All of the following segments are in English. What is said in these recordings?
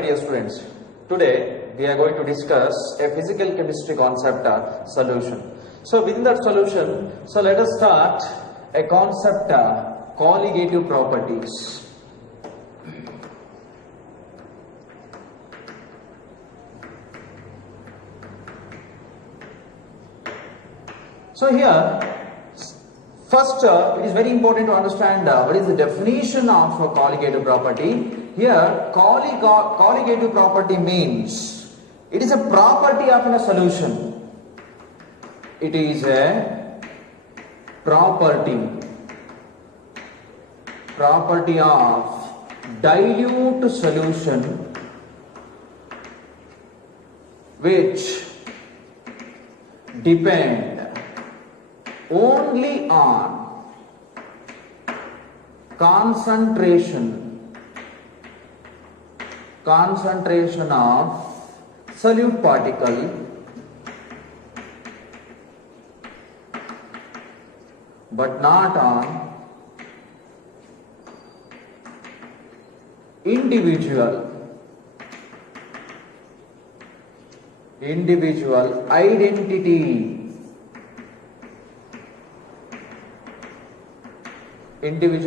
my dear students. Today we are going to discuss a physical chemistry concept solution. So within that solution, so let us start a concept colligative properties. So here, first it is very important to understand what is the definition of a colligative property. Here, colligative property means it is a property of a solution. It is a property of dilute solution which depend only on concentration of solute particle but not on individual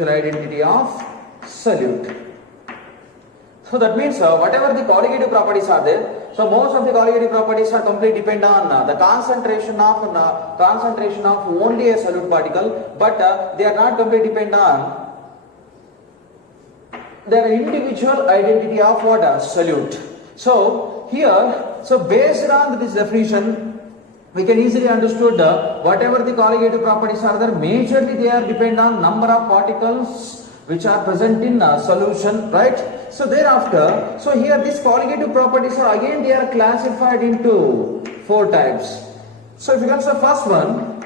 identity of solute. So that means whatever the colligative properties are there, so most of the colligative properties are completely depend on the concentration of only a solute particle, but they are not completely depend on their individual identity of what? Solute. So here, so based on this definition, we can easily understood whatever the colligative properties are there, majorly they are depend on number of particles which are present in solution, right? So thereafter, so here these colligative properties are again they are classified into four types. So if you consider the first one,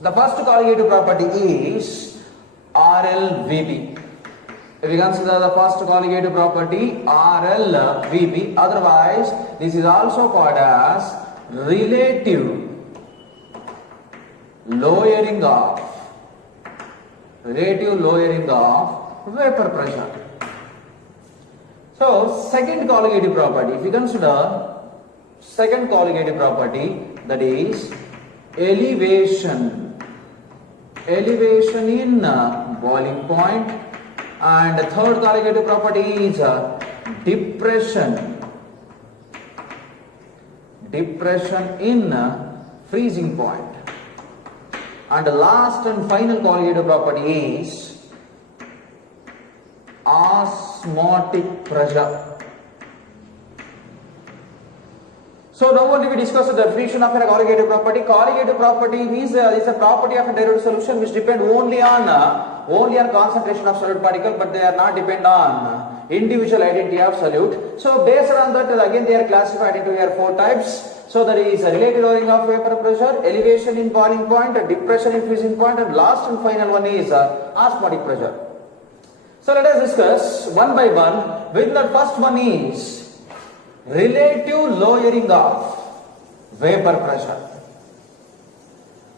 the first colligative property is RLVB. If you consider the first colligative property RLVB, otherwise this is also called as relative lowering of vapor pressure. So second colligative property, if you consider second colligative property, that is elevation in boiling point, and the third colligative property is depression in freezing point, and the last and final colligative property is osmotic pressure. So now only we discuss the definition of a colligative property. Colligative property means is a property of a dilute solution which depend only on concentration of solute particle, but they are not depend on individual identity of solute. So based on that, again they are classified into here four types. So there is a relative lowering of vapor pressure, elevation in boiling point, depression in freezing point, and last and final one is osmotic pressure. So let us discuss one by one. With the first one is relative lowering of vapor pressure.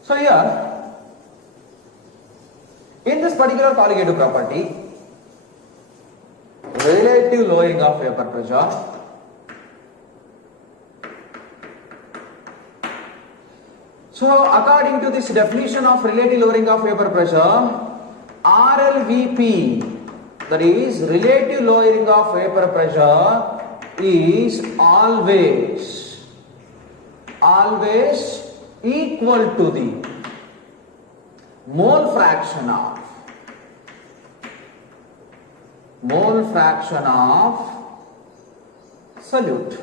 So here, in this particular colligative property, relative lowering of vapor pressure, so according to this definition of relative lowering of vapor pressure, RLVP, that is relative lowering of vapor pressure, is always equal to the mole fraction of solute.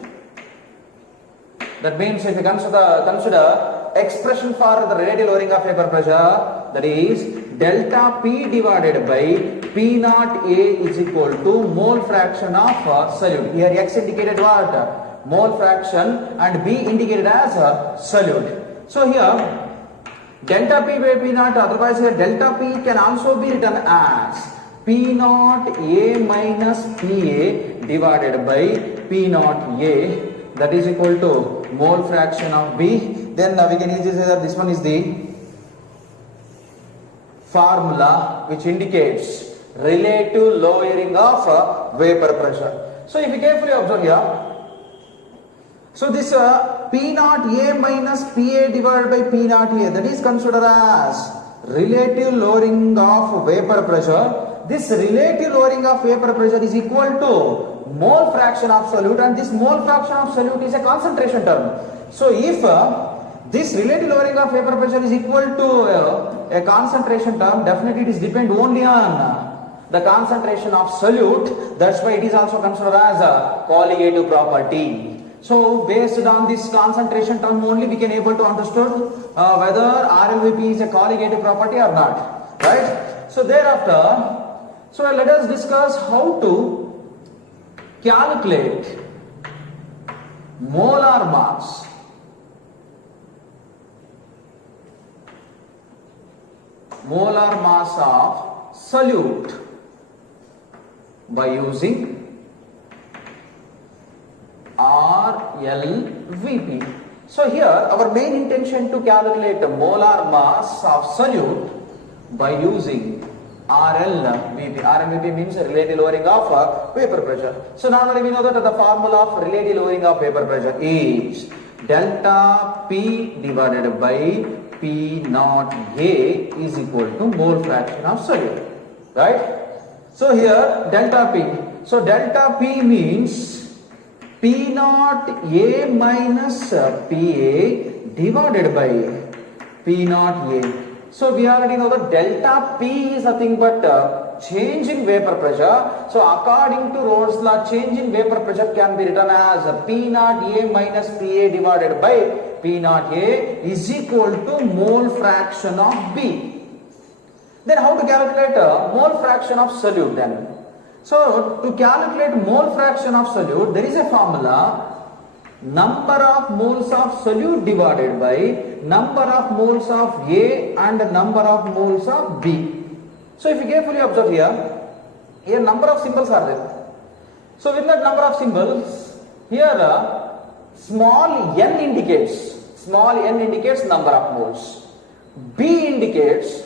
That means if you consider expression for the relative lowering of vapor pressure, that is delta P divided by P naught A is equal to mole fraction of solute. Here X indicated what? Mole fraction, and B indicated as solute. So here delta P by P naught, otherwise here delta P can also be written as P naught A minus PA divided by P naught A, that is equal to mole fraction of B. Then we can easily say that this one is the formula which indicates relative lowering of vapor pressure. So if you carefully observe here, so this P naught A minus PA divided by P naught A, that is considered as relative lowering of vapor pressure. This relative lowering of vapor pressure is equal to mole fraction of solute, and this mole fraction of solute is a concentration term. So if this relative lowering of vapor pressure is equal to a concentration term, definitely it is depend only on the concentration of solute. That's why it is also considered as a colligative property. So based on this concentration term only, we can able to understand whether RLVP is a colligative property or not, right? So thereafter, so let us discuss how to calculate molar mass of solute by using RLVP. So here our main intention to calculate the molar mass of solute by using RLVP. RLVP means relative lowering of vapor pressure. So normally we know that the formula of relative lowering of vapor pressure is delta P divided by P naught A is equal to mole fraction of solute, right? So here delta P. So delta P means P naught A minus PA divided by P naught A. So we already know that delta P is nothing but change in vapor pressure. So according to Rolle's law, change in vapor pressure can be written as P naught A minus PA divided by P naught A is equal to mole fraction of B. Then how to calculate mole fraction of solute then? So to calculate mole fraction of solute, there is a formula: number of moles of solute divided by number of moles of A and number of moles of B. So if you carefully observe here number of symbols are there. So with that number of symbols, here small n indicates number of moles, B indicates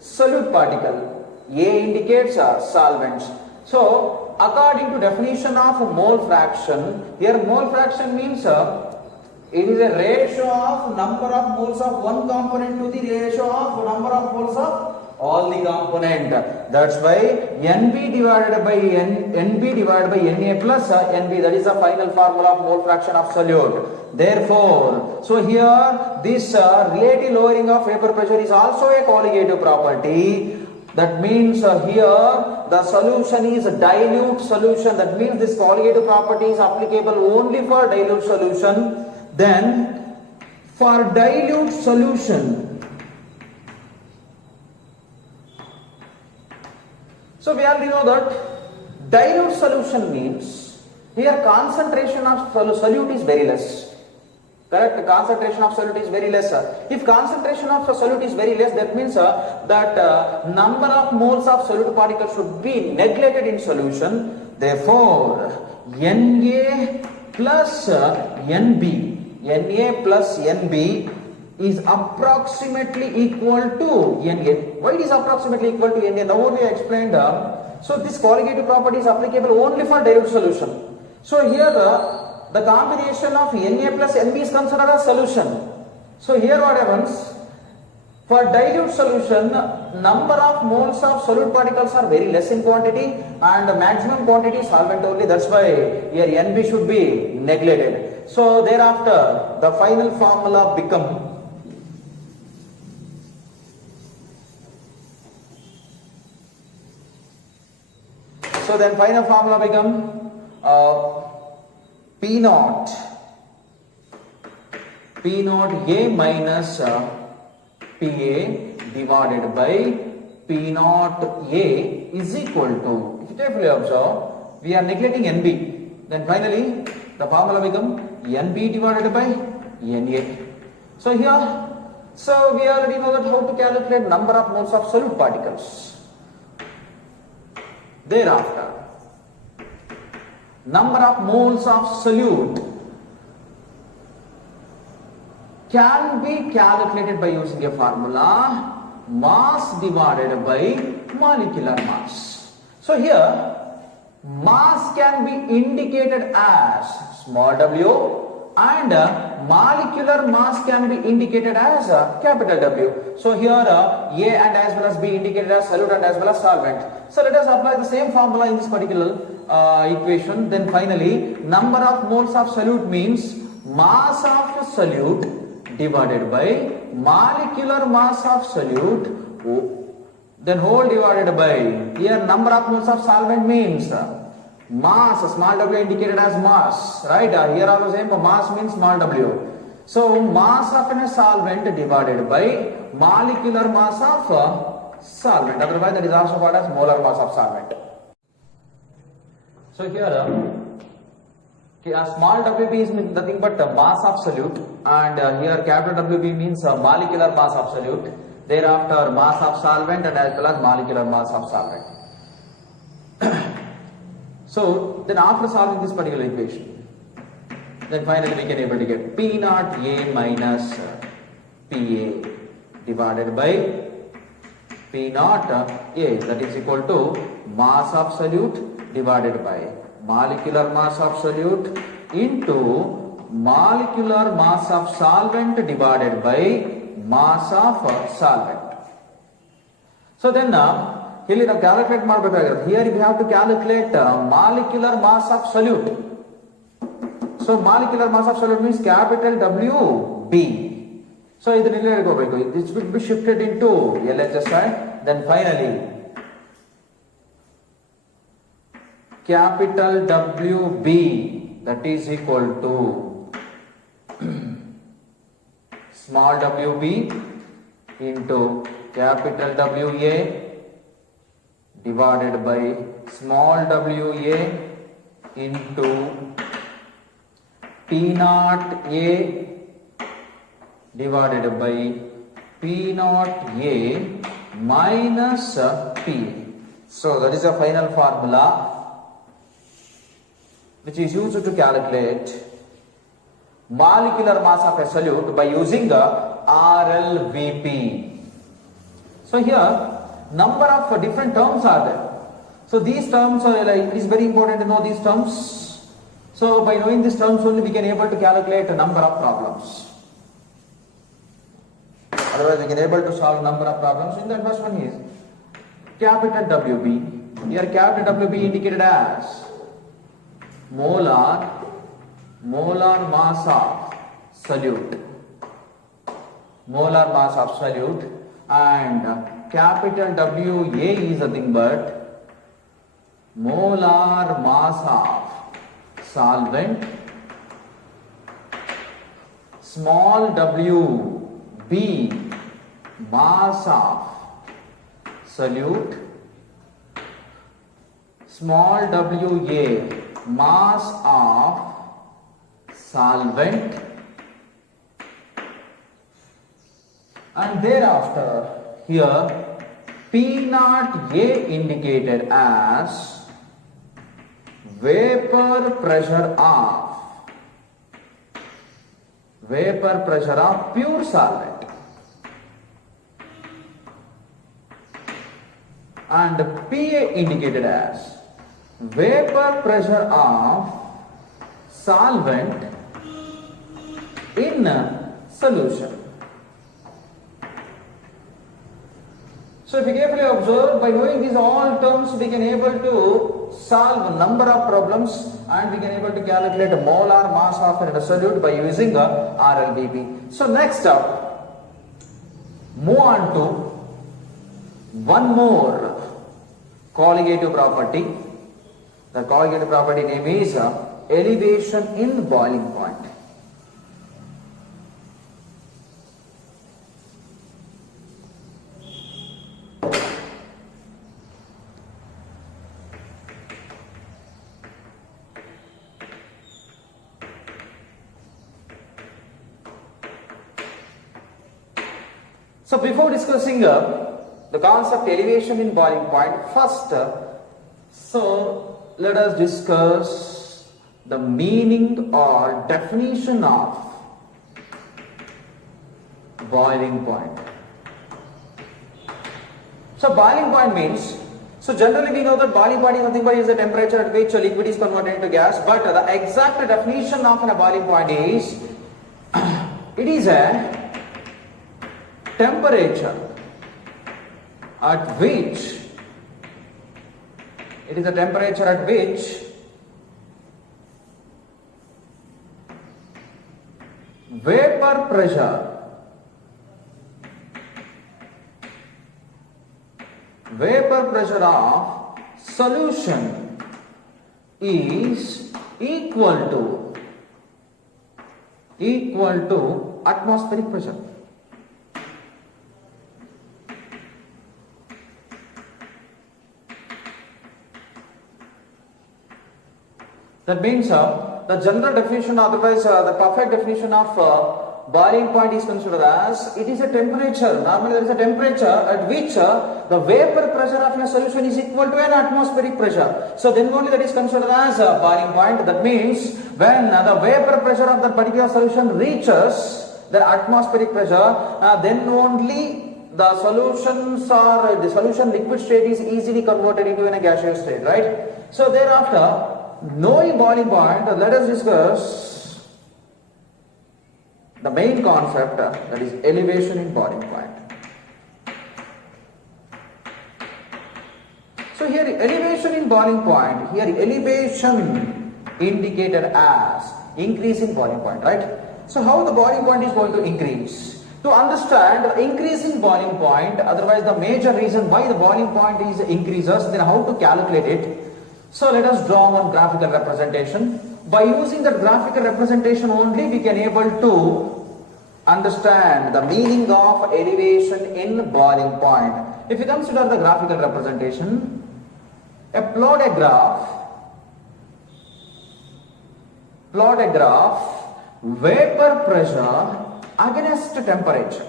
solute particle, A indicates solvents. So according to definition of mole fraction, here mole fraction means it is a ratio of number of moles of one component to the ratio of number of moles of all the component. That's why NB divided by Na plus NB, that is the final formula of mole fraction of solute. Therefore, so here this relative lowering of vapor pressure is also a colligative property. That means here the solution is a dilute solution. That means this colligative property is applicable only for dilute solution. Then for dilute solution, so we already know that dilute solution means here concentration of solute is very less. Correct? Concentration of solute is very less. If concentration of solute is very less, that means that number of moles of solute particles should be neglected in solution. Therefore, Na plus NB is approximately equal to Na. Why it is approximately equal to Na? Now we explained. So this colligative property is applicable only for dilute solution. So here the combination of Na plus Nb is considered as solution. So here what happens? For dilute solution, number of moles of solute particles are very less in quantity and the maximum quantity is solvent only. That's why here Nb should be neglected. So thereafter, the final formula become P naught A minus PA divided by P naught A is equal to, if you carefully observe, we are neglecting NB. Then finally the formula become NB divided by Na. So here, so we already know that how to calculate number of moles of solute particles. Thereafter, number of moles of solute can be calculated by using a formula mass divided by molecular mass. So here mass can be indicated as small w and molecular mass can be indicated as capital W. So here A and as well as B indicated as solute and as well as solvent. So let us apply the same formula in this particular equation. Then finally, number of moles of solute means mass of solute divided by molecular mass of solute, then whole divided by, here number of moles of solvent means mass, small w indicated as mass, right? Here also same, mass means small w. So mass of a solvent divided by molecular mass of solvent. Otherwise that is also called as molar mass of solvent. So here small wb is nothing but mass of solute, and here capital WB means molecular mass of solute. Thereafter mass of solvent and as well as molecular mass of solvent. So then after solving this particular equation, then finally we can able to get P naught A minus PA divided by P naught A, that is equal to mass of solute divided by molecular mass of solute into molecular mass of solvent divided by mass of solvent. So then ಇಲ್ಲಿ ನಾವು calculate ಮಾಡಬೇಕಾಗಿರೋದು, here we have to calculate molecular mass of solute. So molecular mass of solute means capital WB. So ಇದನ್ನ ಇಲ್ಲಿ ಹೇಳ್ಕೋಬೇಕು, this will be shifted into LHS side. Then finally capital WB, that is equal to small wb into capital WA divided by small WA into P naught A divided by P naught A minus P. So that is a final formula which is used to calculate molecular mass of a solute by using RLVP. So here number of different terms are there. So these terms are it is very important to know these terms. So by knowing these terms only we can able to calculate a number of problems. Otherwise we can able to solve number of problems. In that first one is capital WB. Here capital WB indicated as molar mass of solute. Molar mass of solute, and capital WA is nothing but molar mass of solvent. Small wb mass of solute. Small wa mass of solvent, and thereafter here P naught A indicated as vapor pressure of pure solvent, and PA indicated as vapor pressure of solvent in solution. So if you carefully observe, by knowing these all terms we can able to solve a number of problems, and we can able to calculate a molar mass of a solute by using a RLVP. So next up, move on to one more colligative property. The colligative property name is elevation in boiling point. So before discussing the concept elevation in boiling point, first so let us discuss the meaning or definition of boiling point. So boiling point means So generally we know that boiling point is nothing but is the temperature at which a liquid is converted into gas, but the exact definition of a boiling point is it is a temperature at which vapor pressure of solution is equal to atmospheric pressure. That means the general definition, otherwise the perfect definition of boiling point is considered as it is a temperature. Normally there is a temperature at which the vapor pressure of a solution is equal to an atmospheric pressure. So then only that is considered as a boiling point. That means when the vapor pressure of that particular solution reaches the atmospheric pressure, then only the solution liquid state is easily converted into a gaseous state, right? So thereafter, knowing boiling point, let us discuss the main concept, that is elevation in boiling point. So here elevation in boiling point, here elevation indicated as increase in boiling point, right? So how the boiling point is going to increase? To understand the increase in boiling point, otherwise the major reason why the boiling point is increases, then how to calculate it? So let us draw one graphical representation. By using that graphical representation only, we can able to understand the meaning of elevation in boiling point. If you consider the graphical representation, plot a graph, vapor pressure against temperature.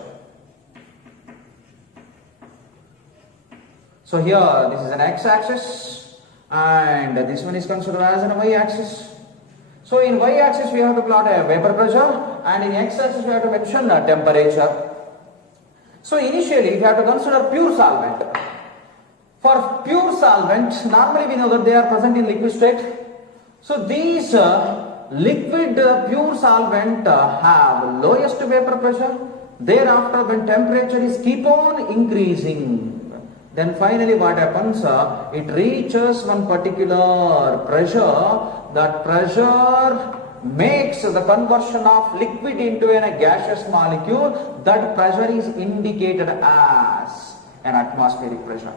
So here this is an x-axis, and this one is considered as an y-axis. So in y-axis we have to plot a vapor pressure, and in x-axis we have to mention a temperature. So initially we have to consider pure solvent. For pure solvent, normally we know that they are present in liquid state. So these liquid pure solvent have lowest vapor pressure. Thereafter, when temperature is keep on increasing, then finally what happens, it reaches one particular pressure. That pressure makes the conversion of liquid into a gaseous molecule. That pressure is indicated as an atmospheric pressure.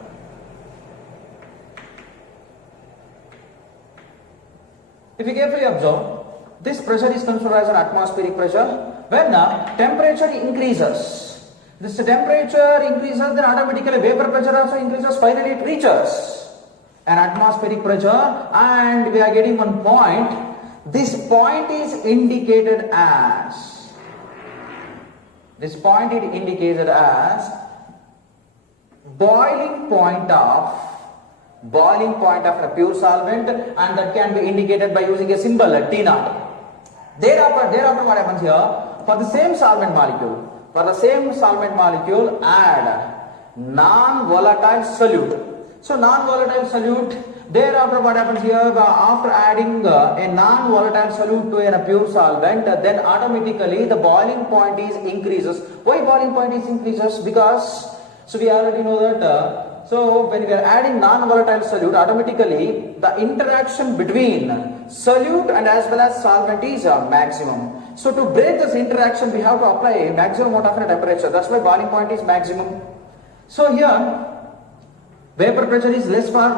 If you carefully observe, this pressure is considered as an atmospheric pressure. When temperature increases, then automatically vapor pressure also increases. Finally it reaches an atmospheric pressure, and we are getting one point. This point is indicated as boiling point of a pure solvent, and that can be indicated by using a symbol T0. Thereafter what happens here? For the same solvent molecule, add non-volatile solute. So non-volatile solute, thereafter what happens here? After adding a non-volatile solute to a pure solvent, then automatically the boiling point is increases. Why boiling point is increases? Because, so we already know that, so when we are adding non-volatile solute, automatically the interaction between solute and as well as solvent is maximum. So to break this interaction, we have to apply a maximum amount of temperature. That's why boiling point is maximum. So here, vapor pressure is less for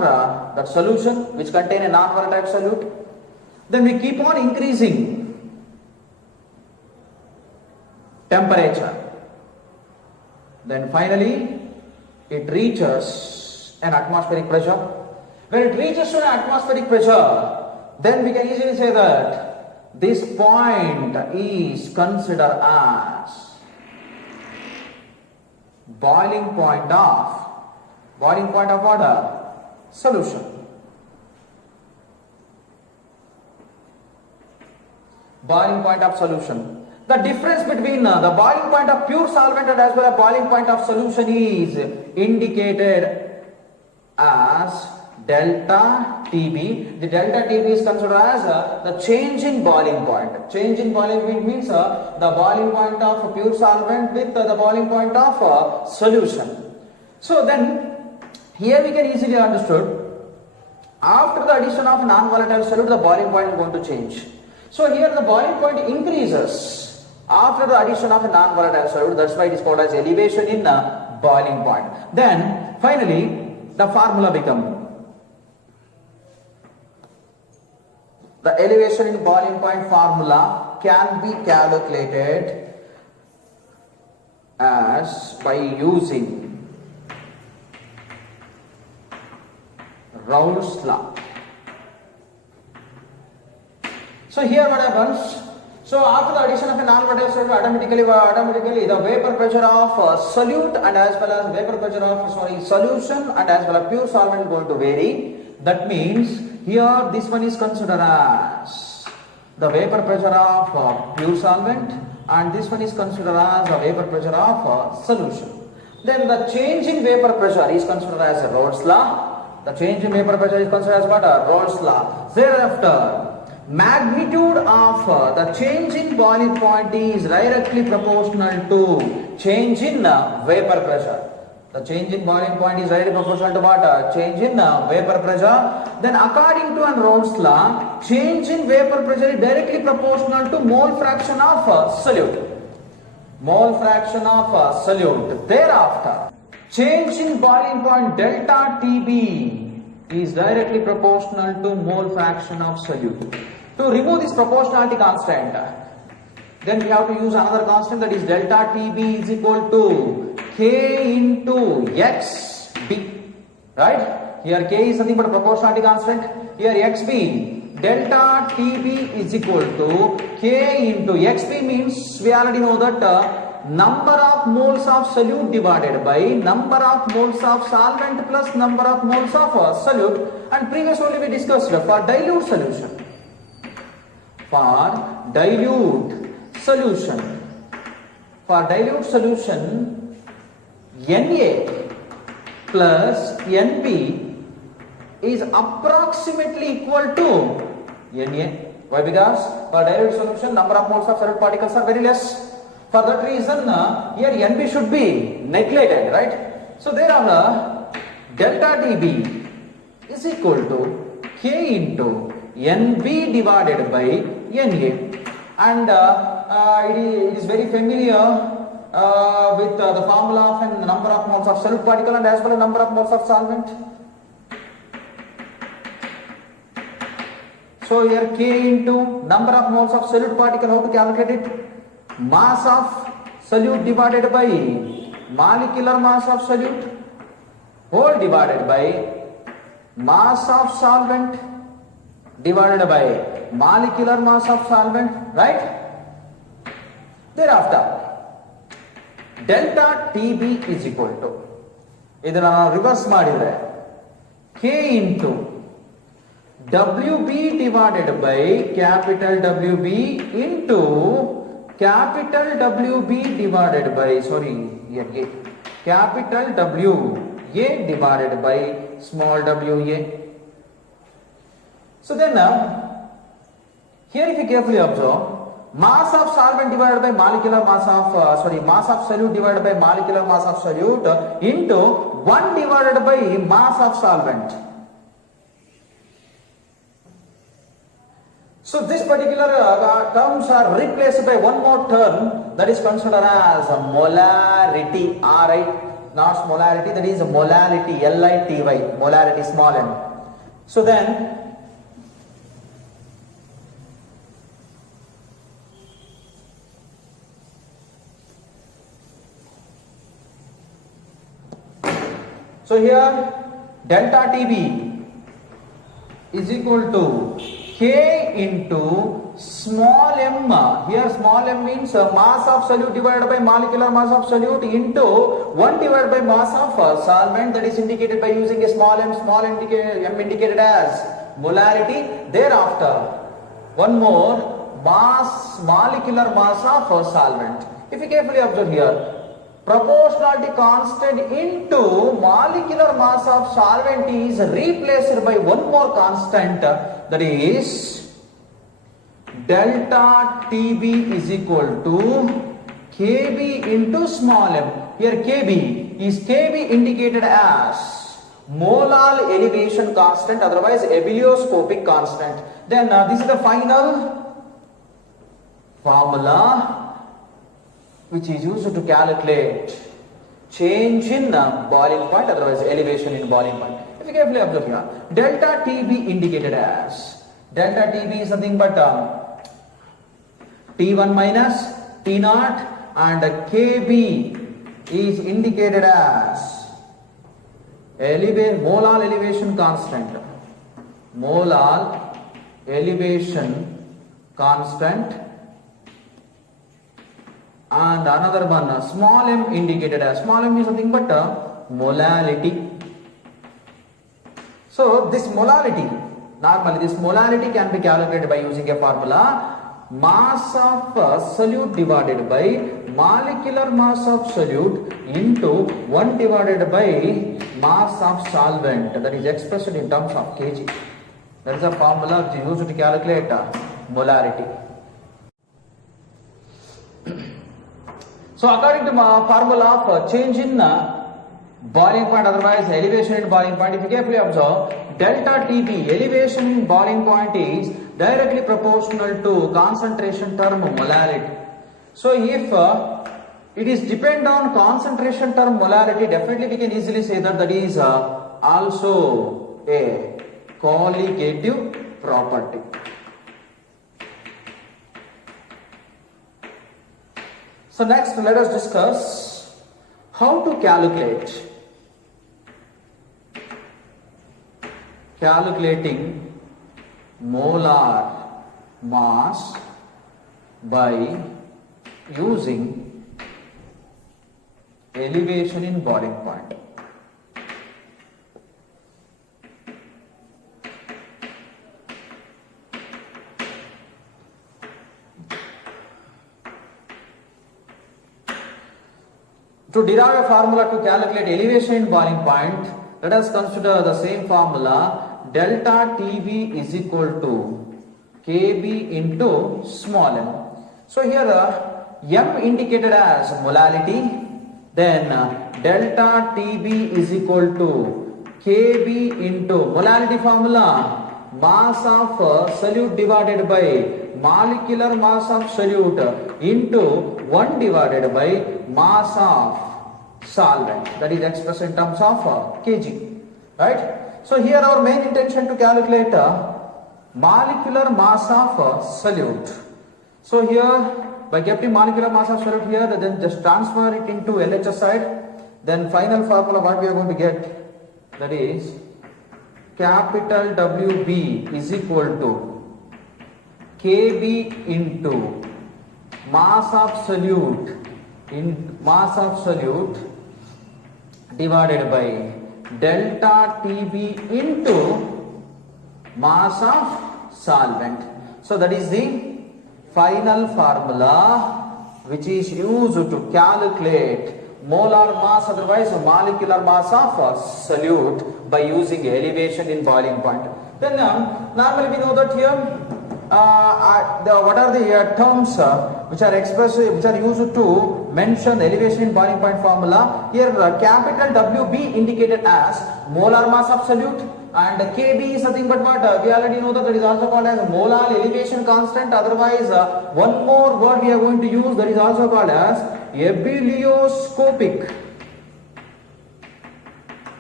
that solution which contain a non-volatile solute. Then we keep on increasing temperature. Then finally, it reaches an atmospheric pressure. When it reaches to an atmospheric pressure, then we can easily say that this point is considered as boiling point of what? Solution. Boiling point of solution. The difference between the boiling point of pure solvent and as well as boiling point of solution is indicated as delta TB. The delta TB is considered as the change in boiling point. Change in boiling point means the boiling point of pure solvent with the boiling point of solution. So then here we can easily understood, after the addition of non-volatile solute, the boiling point is going to change. So here the boiling point increases after the addition of a non-volatile solute. That's why it is called as elevation in boiling point. Then finally the formula becomes, the elevation in boiling point formula can be calculated as by using Raoult's law. So here what happens? So after the addition of a non-volatile solute, automatically the vapor pressure of solute and as well as vapor pressure of solution and as well as pure solvent is going to vary. That means here this one is considered as the vapor pressure of pure solvent and this one is considered as the vapor pressure of solution. Then the change in vapor pressure is considered as Raoult's law. The change in vapor pressure is considered as what? Raoult's law. Thereafter, magnitude of the change in boiling point is directly proportional to change in vapor pressure. The change in boiling point is directly proportional to what? Change in vapor pressure. Then according to Raoult's law, change in vapor pressure is directly proportional to mole fraction of solute. Mole fraction of solute. Thereafter, change in boiling point delta TB is directly proportional to mole fraction of solute. To remove this proportionality constant, then we have to use another constant, that is delta TB is equal to K into XB. Right? Here K is nothing but a proportionality constant. Here XB, delta TB is equal to K into XB means we already know that number of moles of solute divided by number of moles of solvent plus number of moles of solute, and previously we discussed for dilute solution. For dilute solution, Na plus Nb is approximately equal to Na. Why? Because for dilute solution, number of moles of solute particles are very less. For that reason, here Nb should be neglected, right? So therefore, delta Tb is equal to K into Nb divided by Na, and it is very familiar with the formula of the number of moles of solute particle and as well as number of moles of solvent. So here K into number of moles of solute particle, how to calculate it? Mass of solute divided by molecular mass of solute whole divided by mass of solvent divided by molecular mass of solvent, right? Thereafter, delta TB is equal to, ಇದನ್ನ reverse ಮಾಡಿದ್ರೆ K into WB divided by capital WB into capital WB divided by, capital WA divided by small WA. So then here if you carefully observe, mass of solvent divided by molecular mass of mass of solute divided by molecular mass of solute into 1 divided by mass of solvent. So this particular terms are replaced by one more term that is considered as molarity. Ri, not molarity, that is molality, Lity, molarity, small m. So then here delta TB is equal to K into small m. Here small m means mass of solute divided by molecular mass of solute into 1 divided by mass of solvent, that is indicated by using a small m, m indicated as molarity. Thereafter, one more, mass, molecular mass of solvent. If you carefully observe here, proportionality constant into molecular mass of solvent is replaced by one more constant, that is delta TB is equal to Kb into small m. Here Kb indicated as molar elevation constant, otherwise ebullioscopic constant. Then this is the final formula which is used to calculate change in boiling point, otherwise elevation in boiling point. If you carefully observe here, delta TB indicated as, delta TB is nothing but T1 minus T0, and Kb is indicated as molar elevation constant. Molar elevation constant. And another one, small m indicated as, small m is nothing but molality. So this molality, normally this molality can be calculated by using a formula, mass of solute divided by molecular mass of solute into 1 divided by mass of solvent, that is expressed in terms of kg. That is a formula which is used to calculate molarity. So according to formula of change in boiling point, otherwise elevation in boiling point, if you carefully observe, delta TB, elevation in boiling point, is directly proportional to concentration term molarity. So if it is depend on concentration term molarity, definitely we can easily say that that is also a colligative property. So next let us discuss how to calculating molar mass by using elevation in boiling point. To derive a formula to calculate elevation in boiling point, let us consider the same formula, delta TB is equal to Kb into small m. So here m indicated as molality, then delta TB is equal to Kb into molality formula, mass of solute divided by molecular mass of solute into 1 divided by mass of solvent, that is expressed in terms of kg, right? So here our main intention to calculate molecular mass of solute. So here by keeping molecular mass of solute here, then just transfer it into LHS side, then final formula what we are going to get, that is capital WB is equal to Kb into mass of solute divided by delta TB into mass of solvent. So that is the final formula which is used to calculate molar mass, otherwise molecular mass of solute by using elevation in boiling point. Then normally we know that here what are the terms which are expressed, which are used to mention elevation in boiling point formula. Here capital WB indicated as molar mass of solute, and Kb is nothing but what we already know that it is also called as molar elevation constant, otherwise one more word we are going to use, that is also called as ebullioscopic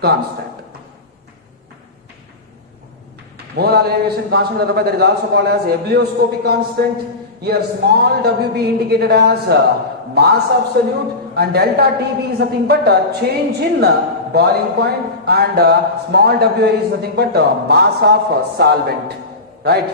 constant. Molar elevation constant, otherwise that is also called as ebullioscopic constant. Here small WB indicated as mass of solute, and delta TB is nothing but change in boiling point, and small WA is nothing but mass of solvent, right?